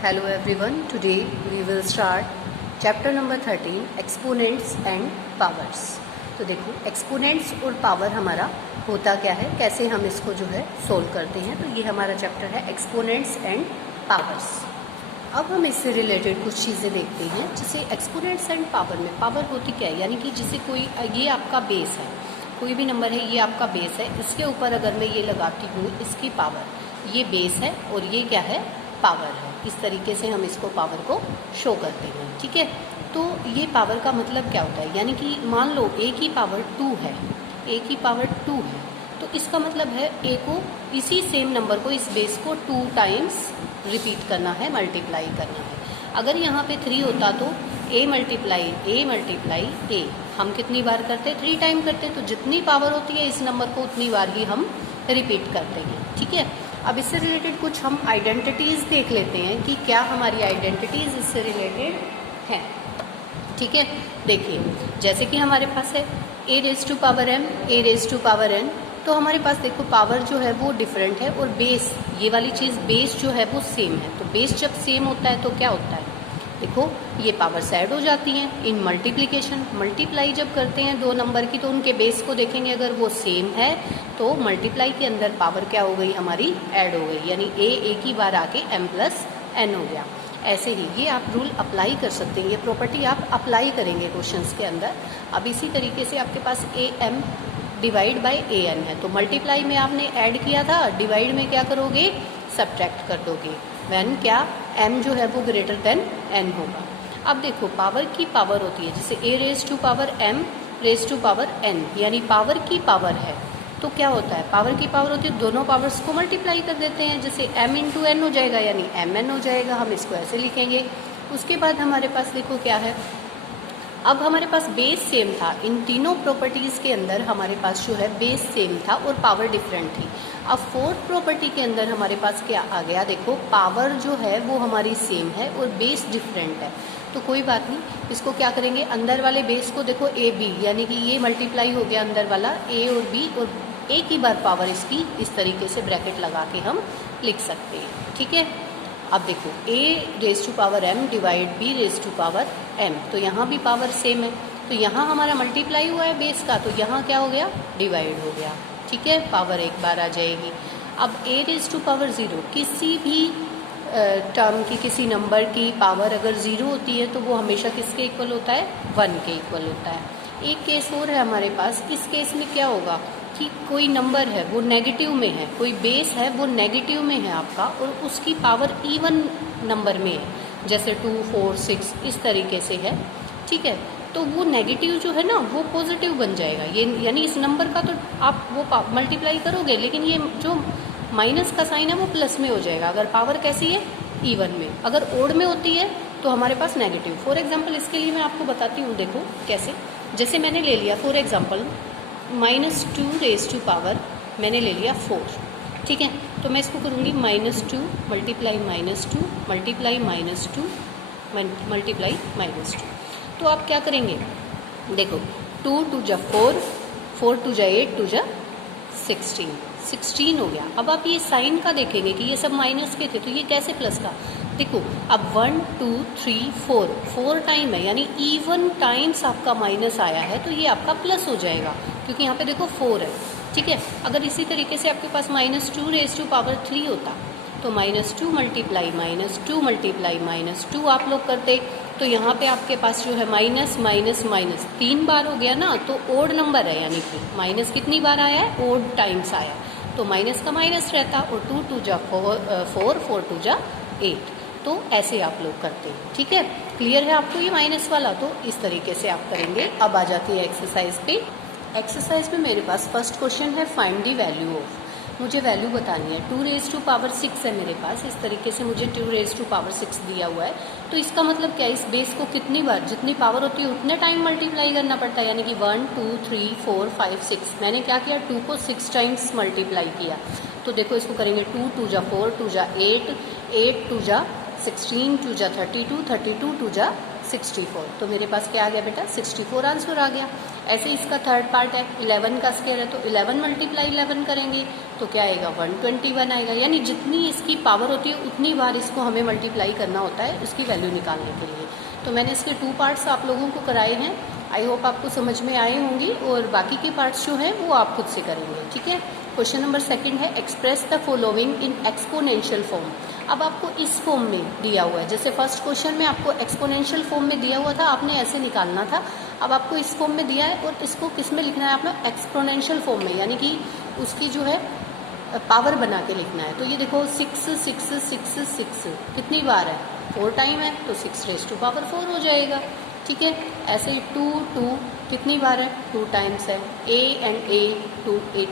Hello everyone, today we will start chapter number 13 exponents and powers। तो देखो exponents और power हमारा होता क्या है, कैसे हम इसको जो है सोल्व करते हैं। तो ये हमारा चैप्टर है एक्सपोनेंट्स एंड पावर्स। अब हम इससे रिलेटेड कुछ चीज़ें देखते हैं। जैसे एक्सपोनेंट्स एंड पावर में पावर होती क्या है, यानी कि जैसे कोई ये आपका बेस है, कोई भी नंबर है, ये आपका बेस है, इसके ऊपर अगर मैं ये लगाती हूँ इसकी पावर, ये बेस है और ये क्या है, पावर है। इस तरीके से हम इसको पावर को शो करते हैं, ठीक है। तो ये पावर का मतलब क्या होता है, यानी कि मान लो a की पावर 2 है, a की पावर 2 है, तो इसका मतलब है a को इसी सेम नंबर को, इस बेस को 2 टाइम्स रिपीट करना है, मल्टीप्लाई करना है। अगर यहाँ पे 3 होता तो a मल्टीप्लाई a हम कितनी बार करते हैं, 3 टाइम करते हैं। तो जितनी पावर होती है इस नंबर को उतनी बार ही हम रिपीट करते हैं, ठीक है। अब इससे रिलेटेड कुछ हम आइडेंटिटीज़ देख लेते हैं कि क्या हमारी आइडेंटिटीज़ इससे रिलेटेड हैं, ठीक है। देखिए जैसे कि हमारे पास है a raise to power m, a raise to power n, तो हमारे पास देखो पावर जो है वो डिफरेंट है और बेस, ये वाली चीज़ बेस जो है वो सेम है। तो बेस जब सेम होता है तो क्या होता है, देखो ये पावर्स ऐड हो जाती हैं इन मल्टीप्लिकेशन। मल्टीप्लाई जब करते हैं दो नंबर की तो उनके बेस को देखेंगे, अगर वो सेम है तो मल्टीप्लाई के अंदर पावर क्या हो गई, हमारी ऐड हो गई, यानी a की बार आके m प्लस n हो गया। ऐसे ही ये आप रूल अप्लाई कर सकते हैं, ये प्रॉपर्टी आप अप्लाई करेंगे क्वेश्चंस के अंदर। अब इसी तरीके से आपके पास am डिवाइड बाई an है, तो मल्टीप्लाई में आपने ऐड किया था, डिवाइड में क्या करोगे, सब्ट्रैक्ट कर दोगे, व्हेन क्या m जो है वो ग्रेटर देन n होगा। अब देखो पावर की पावर होती है, जैसे a raise to power m raise to power n, यानी पावर की पावर है, तो क्या होता है, पावर की पावर होती है, दोनों पावर्स को मल्टीप्लाई कर देते हैं, जैसे m इंटू n हो जाएगा, यानी mn हो जाएगा, हम इसको ऐसे लिखेंगे। उसके बाद हमारे पास देखो क्या है, अब हमारे पास बेस सेम था, इन तीनों प्रॉपर्टीज़ के अंदर हमारे पास जो है बेस सेम था और पावर डिफरेंट थी। अब फोर्थ प्रॉपर्टी के अंदर हमारे पास क्या आ गया, देखो पावर जो है वो हमारी सेम है और बेस डिफरेंट है। तो कोई बात नहीं, इसको क्या करेंगे, अंदर वाले बेस को देखो a b, यानी कि ये मल्टीप्लाई हो गया अंदर वाला a और b, और a की बार पावर इसकी इस तरीके से ब्रैकेट लगा के हम लिख सकते हैं, ठीक है। अब देखो a raise to power m divide b raise to power m, तो यहाँ भी पावर सेम है, तो यहाँ हमारा मल्टीप्लाई हुआ है बेस का, तो यहाँ क्या हो गया, डिवाइड हो गया, ठीक है, पावर एक बार आ जाएगी। अब a रेज़ टू पावर 0, किसी भी टर्म की, किसी नंबर की पावर अगर 0 होती है तो वो हमेशा किसके इक्वल होता है, 1 के इक्वल होता है। एक केस और है हमारे पास, इस केस में क्या होगा कि कोई नंबर है वो नेगेटिव में है, कोई बेस है वो नेगेटिव में है आपका, और उसकी पावर इवन नंबर में है, जैसे 2 4 6 इस तरीके से है, ठीक है। तो वो नेगेटिव जो है ना वो पॉजिटिव बन जाएगा, ये यानी इस नंबर का तो आप वो मल्टीप्लाई करोगे, लेकिन ये जो माइनस का साइन है वो प्लस में हो जाएगा, अगर पावर कैसी है, इवन में। अगर ओड में होती है तो हमारे पास नेगेटिव। फॉर एग्जांपल इसके लिए मैं आपको बताती हूँ, देखो कैसे, जैसे मैंने ले लिया for example -2 raise to power, मैंने ले लिया 4, ठीक है। तो मैं इसको करूँगी -2 मल्टीप्लाई -2 मल्टीप्लाई -2 मल्टीप्लाई -2। तो आप क्या करेंगे, देखो 2 2 जा 4, 4 2 जा 8, 2 जा 16 हो गया। अब आप ये साइन का देखेंगे कि ये सब माइनस के थे, तो ये कैसे प्लस का, देखो अब 1 2 3 4 टाइम है, यानी इवन टाइम्स आपका माइनस आया है, तो ये आपका प्लस हो जाएगा, क्योंकि यहाँ पे देखो 4 है, ठीक है। अगर इसी तरीके से आपके पास -2 रेज़ टू पावर 3 होता तो -2 मल्टीप्लाई -2 मल्टीप्लाई -2 आप लोग करते, तो यहाँ पे आपके पास जो है माइनस माइनस माइनस 3 बार हो गया ना, तो ओड नंबर है, यानी कि माइनस कितनी बार आया है, ओड टाइम्स आया, तो माइनस का माइनस रहता, और 2 2 जा 4 4 2 जा 8, तो ऐसे आप लोग करते हैं, ठीक है। क्लियर है आपको ये माइनस वाला, तो इस तरीके से आप करेंगे। अब आ जाती है एक्सरसाइज पे। एक्सरसाइज में मेरे पास फर्स्ट क्वेश्चन है फाइंड द वैल्यू ऑफ, मुझे वैल्यू बतानी है। 2 रेज़ टू पावर 6 है मेरे पास, इस तरीके से मुझे 2 रेज़ टू पावर 6 दिया हुआ है, तो इसका मतलब क्या है, इस बेस को कितनी बार, जितनी पावर होती है उतने टाइम मल्टीप्लाई करना पड़ता है, यानी कि 1 2 3 4 5 6, मैंने क्या किया, 2 को 6 टाइम्स मल्टीप्लाई किया। तो देखो इसको करेंगे 2 2 जा 4, 2 जा 8, 8 2 जा 16, 2 जा 32, 32 2 जा 64। तो मेरे पास क्या आ गया बेटा 64 आंसर आ गया। ऐसे इसका थर्ड पार्ट है 11 का स्क्वायर है, तो 11 मल्टीप्लाई 11 करेंगे तो क्या आएगा 121 आएगा। यानी जितनी इसकी पावर होती है उतनी बार इसको हमें मल्टीप्लाई करना होता है उसकी वैल्यू निकालने के लिए। तो मैंने इसके 2 पार्ट्स आप लोगों को कराए हैं, आई होप आपको समझ में आए होंगे, और बाकी के पार्ट्स जो हैं वो आप खुद से करेंगे, ठीक है। क्वेश्चन नंबर 2 है express the following in exponential form. अब आपको इस फॉर्म में दिया हुआ है, जैसे फर्स्ट क्वेश्चन में आपको एक्सपोनेंशियल फॉर्म में दिया हुआ था, आपने ऐसे निकालना था। अब आपको इस फॉर्म में दिया है और इसको किस में लिखना है आपने एक्सपोनेंशियल फॉर्म में, यानी कि उसकी जो है पावर बना के लिखना है। तो ये देखो 6 6 6 6 कितनी बार है 4 टाइम है, तो 6 रेज़ टू पावर 4 हो जाएगा, ठीक है। ऐसे ही 2 2 कितनी बार है 2 टाइम्स है, a एंड a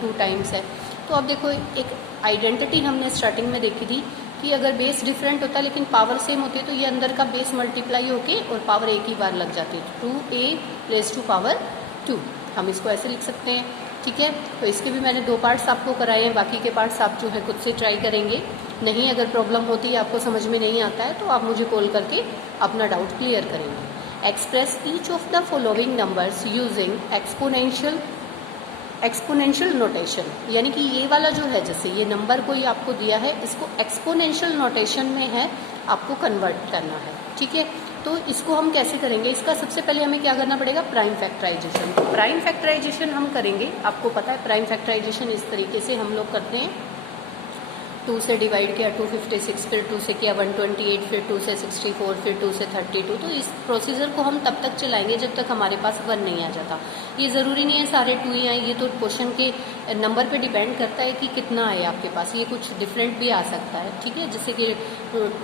2 टाइम्स है। तो अब देखो एक आइडेंटिटी हमने स्टार्टिंग में देखी थी कि अगर बेस डिफरेंट होता है लेकिन पावर सेम होती है तो ये अंदर का बेस मल्टीप्लाई होके और पावर एक ही बार लग जाती है, 2a रेज़ टू पावर 2। हम इसको ऐसे लिख सकते हैं, ठीक है। तो इसके भी मैंने 2 पार्ट्स आपको कराए हैं, बाकी के पार्ट्स आप जो है खुद से ट्राई करेंगे। नहीं अगर प्रॉब्लम होती है आपको समझ में नहीं आता है तो आप मुझे कॉल करके अपना डाउट क्लियर करेंगे। Express each of the following numbers using exponential notation, यानी कि ये वाला जो है जैसे ये नंबर कोई आपको दिया है इसको एक्सपोनेंशियल नोटेशन में है आपको कन्वर्ट करना है, ठीक है। तो इसको हम कैसे करेंगे, इसका सबसे पहले हमें क्या करना पड़ेगा प्राइम फैक्टराइजेशन। तो प्राइम फैक्टराइजेशन हम करेंगे, आपको पता है प्राइम फैक्टराइजेशन इस तरीके से हम लोग करते हैं, 2 से डिवाइड किया 256, फिर 2 से किया 128, फिर 2 से 64, फिर 2 से 32। तो इस प्रोसीजर को हम तब तक चलाएंगे जब तक हमारे पास 1 नहीं आ जाता। ये ज़रूरी नहीं है सारे 2 ही आए, ये तो क्वेश्चन के नंबर पे डिपेंड करता है कि कितना है आपके पास, ये कुछ डिफरेंट भी आ सकता है, ठीक है। जैसे कि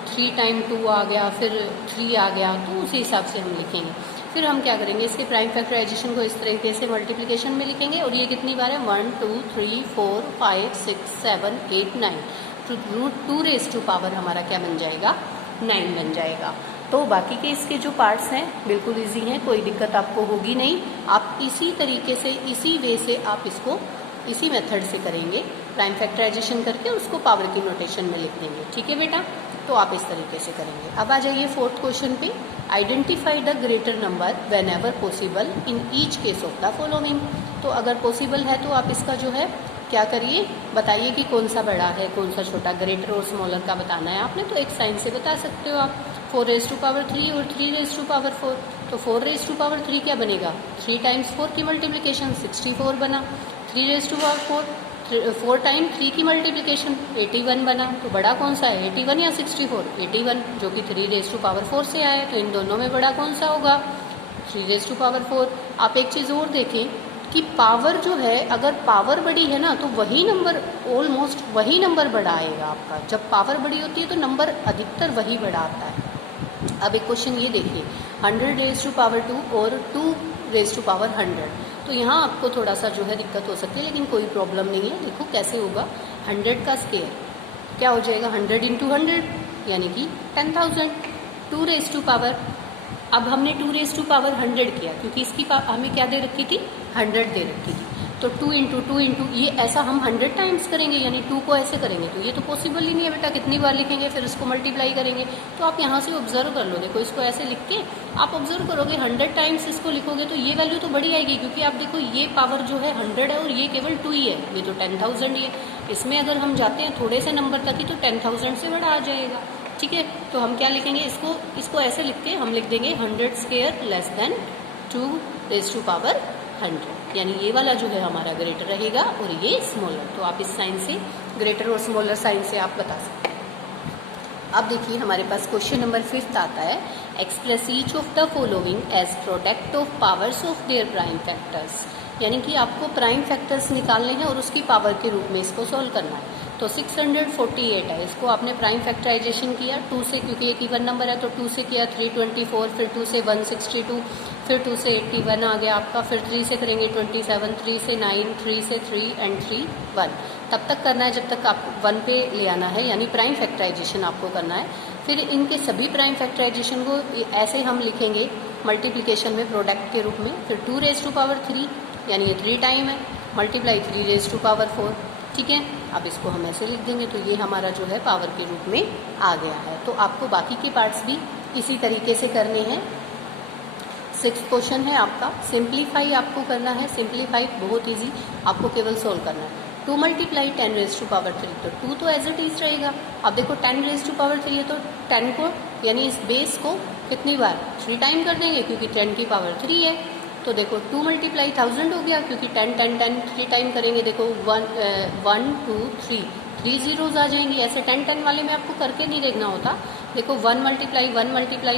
3 टाइम 2 आ गया, फिर 3 आ गया, तो उसी हिसाब से हम लिखेंगे। फिर हम क्या करेंगे इसके प्राइम फैक्टराइजेशन को इस तरीके से मल्टीप्लिकेशन में लिखेंगे, और ये कितनी बार है 1 2 3 4 5 6 7 8 9, तो √2 रेज़ टू पावर हमारा क्या बन जाएगा 9 बन जाएगा। तो बाकी के इसके जो पार्ट्स हैं बिल्कुल इजी हैं, कोई दिक्कत आपको होगी नहीं। आप इसी तरीके से इसी वे से आप इसको इसी मेथड से करेंगे, प्राइम फैक्टराइजेशन करके उसको पावर की नोटेशन में लिख देंगे, ठीक है बेटा। तो आप इस तरीके से करेंगे। अब आ जाइए 4th क्वेश्चन पे, identify the greater number when ever possible in each case of the following. तो अगर पॉसिबल है तो आप इसका जो है क्या करिए, बताइए कि कौन सा बड़ा है कौन सा छोटा, ग्रेटर और स्मॉलर का बताना है आपने। तो एक साइन से बता सकते हो आप, 4 रेज़ टू पावर 3 और 3 रेज़ टू पावर 4। तो 4 रेज़ टू पावर 3 क्या बनेगा 3 टाइम्स 4 की मल्टीप्लिकेशन 64 बना, 3 रेज़ टू पावर 4 टाइम 3 की मल्टीप्लिकेशन 81 बना। तो बड़ा कौन सा है 81 या 64? 81, जो कि 3 रेज़ टू पावर 4 से आया, तो इन दोनों में बड़ा कौन सा होगा 3 रेज़ टू पावर 4। आप एक चीज़ और देखें कि पावर जो है अगर पावर बड़ी है ना तो वही नंबर ऑलमोस्ट वही नंबर बड़ा आएगा आपका। जब पावर बड़ी होती है तो नंबर अधिकतर वही बड़ा आता है। अब एक क्वेश्चन ये देखिए 100 रेज़ टू पावर 2 और 2 रेज़ टू पावर 100। तो यहाँ आपको थोड़ा सा जो है दिक्कत हो सकती है, लेकिन कोई प्रॉब्लम नहीं है। देखो कैसे होगा, 100 का स्क्वायर क्या हो जाएगा 100 × 100 यानी कि 10,000। 2 रेज़ टू पावर, अब हमने 2 रेज़ टू पावर 100 किया क्योंकि इसकी हमें क्या दे रखी थी 100 दे रखी थी। तो 2 × 2 × ये ऐसा हम 100 टाइम्स करेंगे, यानी 2 को ऐसे करेंगे तो ये तो पॉसिबल ही नहीं है बेटा। कितनी बार लिखेंगे फिर इसको मल्टीप्लाई करेंगे। तो आप यहाँ से ऑब्जर्व कर लो, देखो इसको ऐसे लिख के आप ऑब्जर्व करोगे 100 टाइम्स इसको लिखोगे तो ये वैल्यू तो बड़ी आएगी, क्योंकि आप देखो ये पावर जो है 100 है और ये केवल 2 ही है, ये तो 10,000 ही है। इसमें अगर हम जाते हैं थोड़े से नंबर तक ही तो 10,000 से बड़ा आ जाएगा, ठीक है। तो हम क्या लिखेंगे इसको ऐसे लिख के हम लिख देंगे 100 square less than 2 raise to power 100, यानी ये वाला जो है हमारा ग्रेटर रहेगा और ये स्मॉलर। तो आप इस साइन से ग्रेटर और स्मॉलर साइन से आप बता सकते हैं। अब देखिए हमारे पास क्वेश्चन नंबर 5 आता है, express each of the following as product of powers of their prime factors, यानी कि आपको प्राइम फैक्टर्स निकालने हैं और उसकी पावर के रूप में इसको सोल्व करना है। तो 648 है, इसको आपने प्राइम फैक्टराइजेशन किया 2 से, क्योंकि एक इवन नंबर है तो 2 से किया 324, फिर 2 से 162, फिर 2 से 81 आ गया आपका, फिर 3 से करेंगे 27, 3 से 9, 3 से 3 एंड 3 1। तब तक करना है जब तक आप 1 पे ले आना है, यानी प्राइम फैक्टराइजेशन आपको करना है। फिर इनके सभी प्राइम फैक्टराइजेशन को ऐसे हम लिखेंगे मल्टीप्लिकेशन में प्रोडक्ट के रूप में। फिर 2 रेज़ टू पावर 3 यानी ये 3 टाइम है, मल्टीप्लाई 3 रेज़ टू पावर 4, ठीक है। अब इसको हम ऐसे लिख देंगे तो ये हमारा जो है पावर के रूप में आ गया है। तो आपको बाकी के पार्ट्स भी इसी तरीके से करने हैं, सिक्स्थ क्वेश्चन है आपका, सिंप्लीफाई आपको करना है। सिंप्लीफाई बहुत इजी, आपको केवल सोल्व करना है। 2 मल्टीप्लाई 10 रेज टू पावर 3, तो 2 तो एज इट इज रहेगा। अब देखो 10 रेज टू पावर 3 है तो 10 को यानी इस बेस को कितनी बार 3 टाइम कर देंगे, क्योंकि 10 की पावर 3 है। तो देखो 2 मल्टीप्लाई 1000 हो गया, क्योंकि 10 10 10 3 टाइम करेंगे। देखो 1 2 3 जीरोज आ जाएंगे। ऐसे 10 10 वाले में आपको करके नहीं देखना होता। देखो 1 मल्टीप्लाई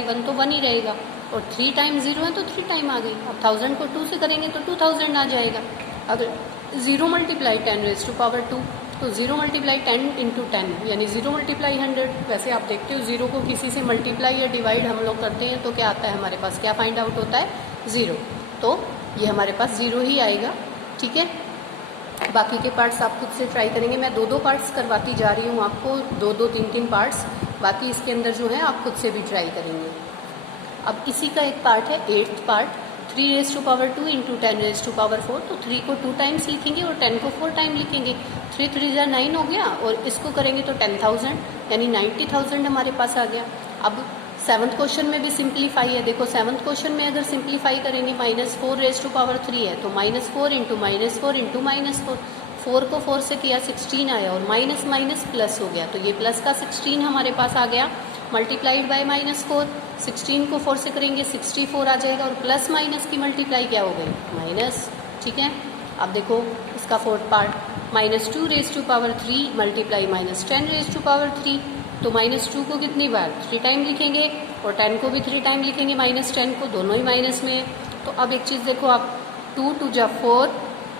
1 तो 1 ही रहेगा, और 3 टाइम 0 है तो 3 टाइम आ गई। अब 1000 को 2 से करेंगे तो 2000 आ जाएगा। अगर 0 मल्टीप्लाई 10 रेज टू पावर 2, तो 0 मल्टीप्लाई 10 इंटू 10 यानी 0 मल्टीप्लाई 100। वैसे आप देखते हो 0 को किसी से मल्टीप्लाई या डिवाइड हम लोग करते हैं तो क्या आता है हमारे पास, क्या फाइंड आउट होता है, 0। तो ये हमारे पास 0 ही आएगा। ठीक है, बाकी के पार्ट्स आप खुद से ट्राई करेंगे। मैं 2 पार्ट्स करवाती जा रही हूँ आपको, 2 3 पार्ट्स। बाकी इसके अंदर जो है आप खुद से भी ट्राई करेंगे। अब इसी का एक पार्ट है 8th part, 3 raise to power 2 into 10 raise to power 4। तो 3 को 2 टाइम्स लिखेंगे और 10 को 4 टाइम लिखेंगे। 3 3 जा 9 हो गया, और इसको करेंगे तो 10,000 यानी 90,000 हमारे पास आ गया। अब 7th क्वेश्चन में भी सिंप्लीफाई है। देखो 7th क्वेश्चन में अगर सिंप्लीफाई करेंगे -4 रेज टू पावर 3 है, तो -4 इंटू -4 इंटू -4, 4 को 4 से किया 16 आया, और माइनस माइनस प्लस हो गया, तो ये प्लस का 16 हमारे पास आ गया, मल्टीप्लाइड बाय -4। 16 को 4 से करेंगे 64 आ जाएगा, और प्लस माइनस की मल्टीप्लाई क्या हो गई, माइनस। ठीक है, अब देखो इसका 4th part, -2 raise to power 3 multiply -10 raise to power 3। तो -2 को कितनी बार 3 टाइम लिखेंगे, और 10 को भी 3 टाइम लिखेंगे, -10 को, दोनों ही माइनस में है। तो अब एक चीज़ देखो आप, 2 2 जा 4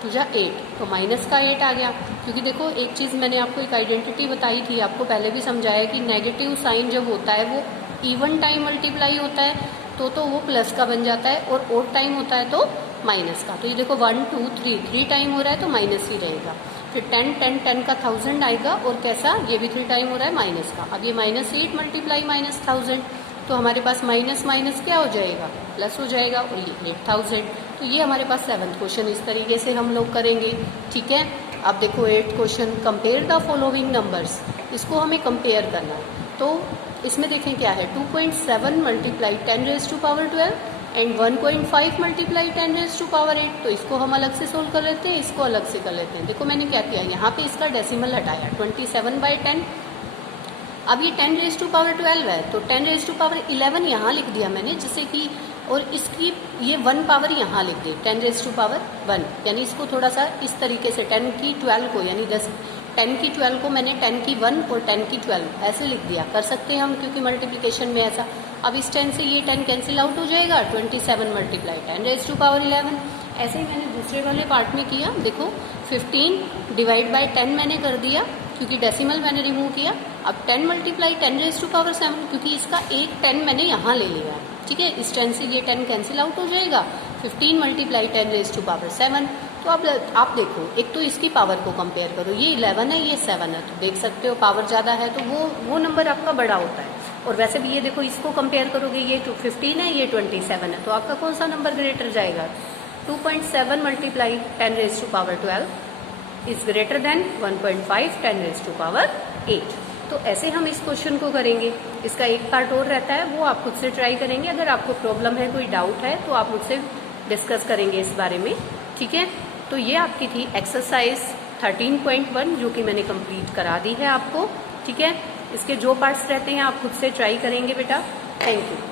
2 जा 8, तो माइनस का 8 आ गया। क्योंकि देखो एक चीज़ मैंने आपको एक आइडेंटिटी बताई थी, आपको पहले भी समझाया कि नेगेटिव साइन जब होता है वो इवन टाइम मल्टीप्लाई होता है तो वो प्लस का बन जाता है, और ओड टाइम होता है तो माइनस का। तो ये देखो 1 2 3 टाइम हो रहा है तो माइनस ही रहेगा। फिर 10 10 10 का 1000 आएगा, और कैसा, ये भी 3 टाइम हो रहा है माइनस का। अब ये -8 मल्टीप्लाई -1000, तो हमारे पास माइनस माइनस क्या हो जाएगा, प्लस हो जाएगा, और ये 8000। तो ये हमारे पास 7th क्वेश्चन इस तरीके से हम लोग करेंगे। ठीक है, अब देखो 8th question, compare the following numbers, इसको हमें कंपेयर करना है। तो इसमें देखें क्या है, 2.7 multiply 10 raise to power 12 and 1.5 multiply 10 raise to power 8। तो इसको हम अलग से सोल्व कर लेते हैं, इसको अलग से कर लेते हैं। देखो मैंने क्या किया, यहाँ पे इसका डेसिमल हटाया, 27/10। अब ये 10 रेज टू पावर 12 है, तो 10 रेज टू पावर 11 यहाँ लिख दिया मैंने, जिससे कि, और इसकी ये 1 पावर यहाँ लिख दी, 10 रेज टू पावर 1, यानी इसको थोड़ा सा इस तरीके से 10 की 12 को, यानी 10 की 12 को मैंने 10 की 1 और 10 की 12 ऐसे लिख दिया। कर सकते हैं हम, क्योंकि मल्टीप्लिकेशन में ऐसा। अब इस 10 से ये 10 कैंसिल आउट हो जाएगा, 27 मल्टीप्लाई 10 रेज टू पावर 11। ऐसे ही मैंने दूसरे वाले पार्ट में किया। देखो 15 डिवाइड बाय 10 मैंने कर दिया, क्योंकि डेसिमल मैंने रिमूव किया। अब 10 मल्टीप्लाई 10 रेज टू पावर 7, क्योंकि इसका एक 10 मैंने यहाँ ले लिया। ठीक है, इस 10 से ये 10 कैंसिल आउट हो जाएगा। 15 मल्टीप्लाई 10 रेज टू पावर 7। तो अब आप देखो, एक तो इसकी पावर को कंपेयर करो, ये 11 है, ये 7 है, तो देख सकते हो पावर ज़्यादा है तो वो नंबर आपका बड़ा होता है। और वैसे भी ये देखो, इसको कंपेयर करोगे, ये 15 है, ये 27 है, तो आपका कौन सा नंबर ग्रेटर जाएगा। 2.7 multiply 10 raise to power 12 is greater than 1.5 10 raise to power 8। तो ऐसे हम इस क्वेश्चन को करेंगे। इसका एक पार्ट और रहता है, वो आप खुद से ट्राई करेंगे। अगर आपको प्रॉब्लम है, कोई डाउट है, तो आप मुझसे डिस्कस करेंगे इस बारे में। ठीक है, तो ये आपकी थी एक्सरसाइज 13.1, जो कि मैंने कंप्लीट करा दी है आपको। ठीक है, इसके जो पार्ट्स रहते हैं आप खुद से ट्राई करेंगे बेटा। Thank you.